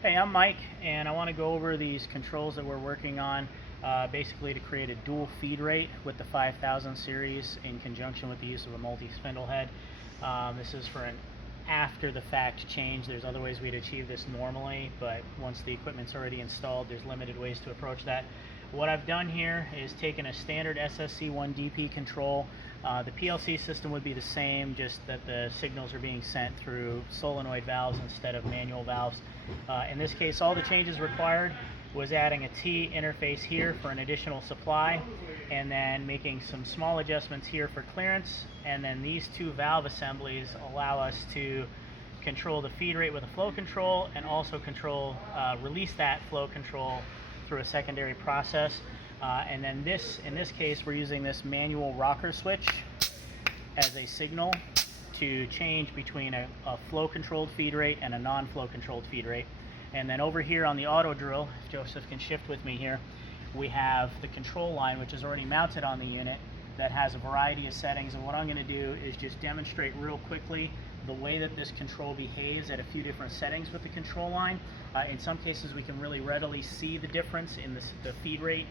Hey, I'm Mike, and I want to go over these controls that we're working on, basically to create a dual feed rate with the 5000 series in conjunction with the use of a multi-spindle head. This is for an after-the-fact change. There's other ways we'd achieve this normally, but once the equipment's already installed, there's limited ways to approach that. What I've done here is taken a standard SSC1 DP control. The PLC system would be the same, just that the signals are being sent through solenoid valves instead of manual valves. In this case, all the changes required was adding a T interface here for an additional supply, and then making some small adjustments here for clearance, and then these two valve assemblies allow us to control the feed rate with a flow control and also release that flow control through a secondary process. And then in this case, we're using this manual rocker switch as a signal to change between a flow controlled feed rate and a non-flow controlled feed rate. And then over here on the auto drill, if Joseph can shift with me here, we have the control line, which is already mounted on the unit, that has a variety of settings. And what I'm going to do is just demonstrate real quickly the way that this control behaves at a few different settings with the control line. In some cases, we can really readily see the difference in the feed rate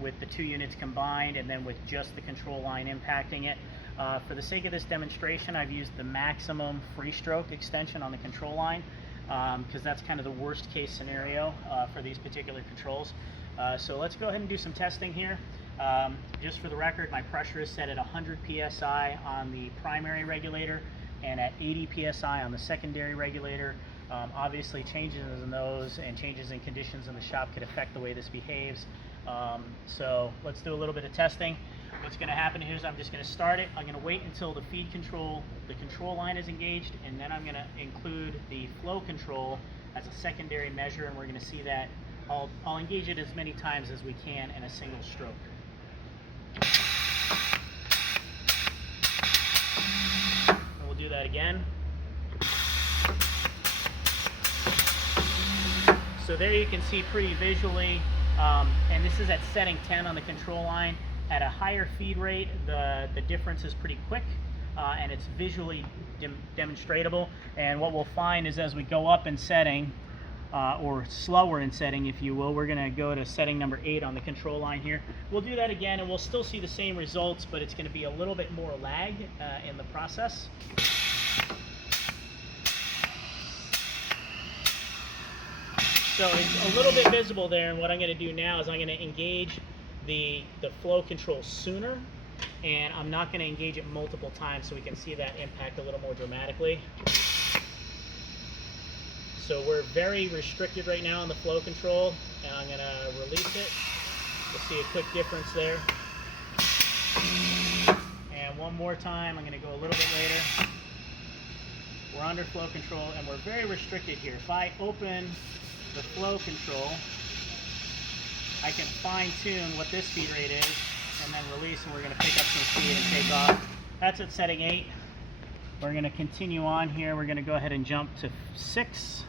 with the two units combined, and then with just the control line impacting it. For the sake of this demonstration, I've used the maximum free stroke extension on the control line, because that's kind of the worst case scenario for these particular controls. So let's go ahead and do some testing here. Just for the record, my pressure is set at 100 psi on the primary regulator and at 80 psi on the secondary regulator. Obviously, changes in those and changes in conditions in the shop could affect the way this behaves. So let's do a little bit of testing. What's going to happen here is I'm just going to start it. I'm going to wait until the control line is engaged, and then I'm going to include the flow control as a secondary measure, and we're going to see that I'll engage it as many times as we can in a single stroke. And we'll do that again. So there you can see pretty visually, and this is at setting 10 on the control line. At a higher feed rate, the difference is pretty quick, and it's visually demonstratable. And what we'll find is as we go up in setting, or slower in setting, if you will, we're going to go to setting number 8 on the control line here. We'll do that again, and we'll still see the same results, but it's going to be a little bit more lag in the process. So it's a little bit visible there, and what I'm going to do now is I'm going to engage the flow control sooner, and I'm not going to engage it multiple times so we can see that impact a little more dramatically. So we're very restricted right now on the flow control, and I'm going to release it. You'll see a quick difference there. And one more time, I'm going to go a little bit later. We're under flow control, and we're very restricted here. If I open the flow control, I can fine-tune what this feed rate is, and then release, and we're going to pick up some speed and take off. That's at setting 8. We're going to continue on here. We're going to go ahead and jump to 6.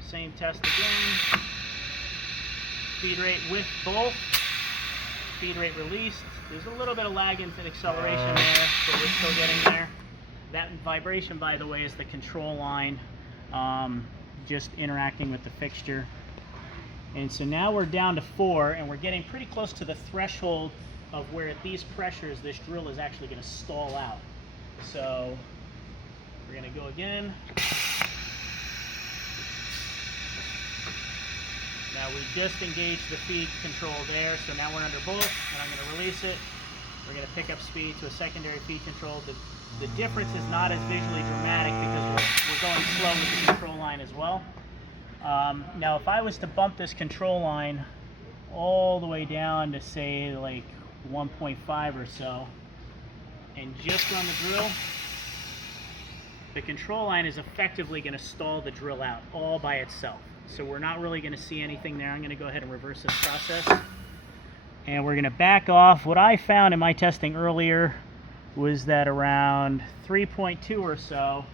Same test again. Feed rate with both. Feed rate released. There's a little bit of lag into the acceleration there, but we're still getting there. That vibration, by the way, is the control line just interacting with the fixture. And so now we're down to 4, and we're getting pretty close to the threshold of where at these pressures this drill is actually going to stall out. So we're going to go again. Now we just engaged the feed control there, so now we're under both, and I'm going to release it. We're going to pick up speed to a secondary feed control. The difference is not as visually dramatic because we're going slow with the control line as well. Now if I was to bump this control line all the way down to say like 1.5 or so, and just run the drill, the control line is effectively going to stall the drill out all by itself. So we're not really going to see anything there. I'm going to go ahead and reverse this process. And we're going to back off. What I found in my testing earlier was that around 3.2 or so,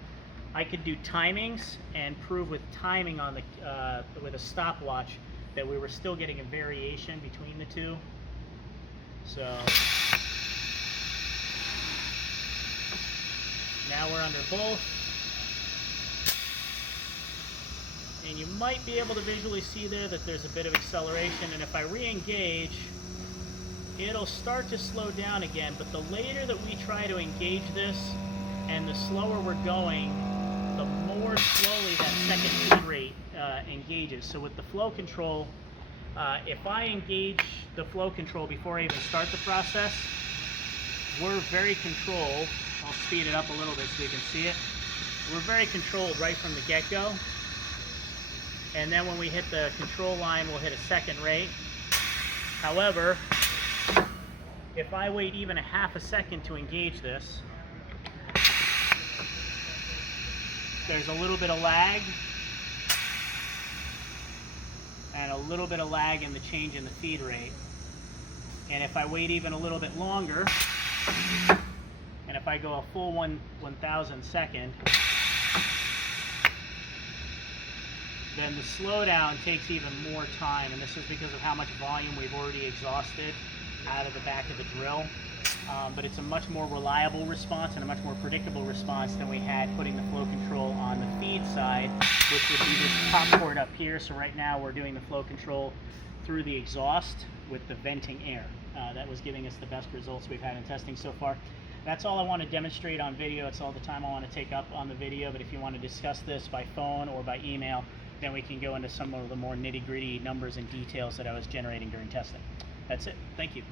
I could do timings and prove with timing on the with a stopwatch that we were still getting a variation between the two. So now we're under both. and you might be able to visually see there that there's a bit of acceleration, and if I re-engage, it'll start to slow down again. But the later that we try to engage this and the slower we're going, the more slowly that second feed rate engages. So with the flow control, if I engage the flow control before I even start the process, we're very controlled. I'll speed it up a little bit so you can see it. We're very controlled right from the get-go. And then when we hit the control line, we'll hit a second rate. However, if I wait even a half a second to engage this, there's a little bit of lag and a little bit of lag in the change in the feed rate. And if I wait even a little bit longer, and if I go a full 1,000 second, then the slowdown takes even more time, and this is because of how much volume we've already exhausted out of the back of the drill. But it's a much more reliable response and a much more predictable response than we had putting the flow control on the feed side, which would be this top port up here. So right now we're doing the flow control through the exhaust with the venting air. That was giving us the best results we've had in testing so far. That's all I want to demonstrate on video. It's all the time I want to take up on the video, but if you want to discuss this by phone or by email, then we can go into some of the more nitty-gritty numbers and details that I was generating during testing. That's it. Thank you.